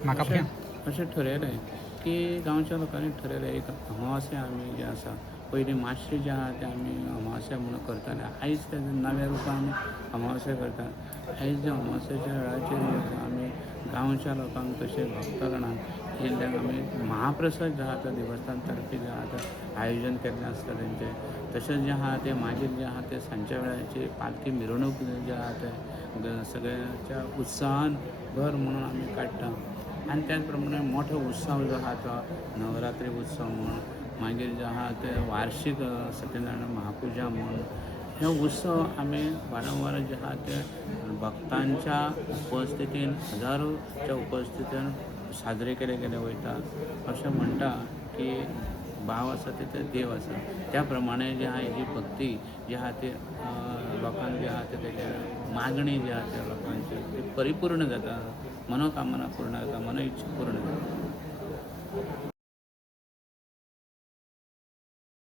अशें ठरयलें की गांवच्या लोकांनी ठरयलें एक अमावास्या आमी जे आसा पयलीं मातशें जें आहा तें आमी अमावास्या म्हणून करताले आयज तें नव्या रुपान अमावास्या करता आयज जे अमावास्याच्या वेळाचेर जे आसा आमी गांवच्या लोकांक तशें भक्तगणांक येयल्ल्यांक आमी महाप्रसाद जो आहा तो देवस्थान तर्फे जे आहा तो आयोजन केल्लें आसता तेंचें तशेंच जें आहा तें मागीर जें आहा तें सांजच्या वेळाचेर पालखी मिरवणूक जें आहा तें सगळ्यांच्या उत्साहान भर म्हणून आमी काडटा आनी त्याच प्रमाणे मोठो उत्सव जो आहा तो नवरात्री उत्सव म्हण मागीर जे आहा ते वार्षिक सत्यनारायण महापुजा म्हण हे उत्सव आमी वारंवार जे आहा ते भक्तांच्या उपस्थितीन हजारोच्या उपस्थितीन साजरे केले गेले वयता अशें म्हणटा की भाव आसा ते देव आसा त्या प्रमाणे जे आहा हेजी भक्ती जी आहा ती लोकांक जे आहा तेजे मागणी जी आहा त्या लोकांची ती परिपूर्ण जाता मनोकामना पूर्ण जाता मनो इच्छा पूर्ण जाता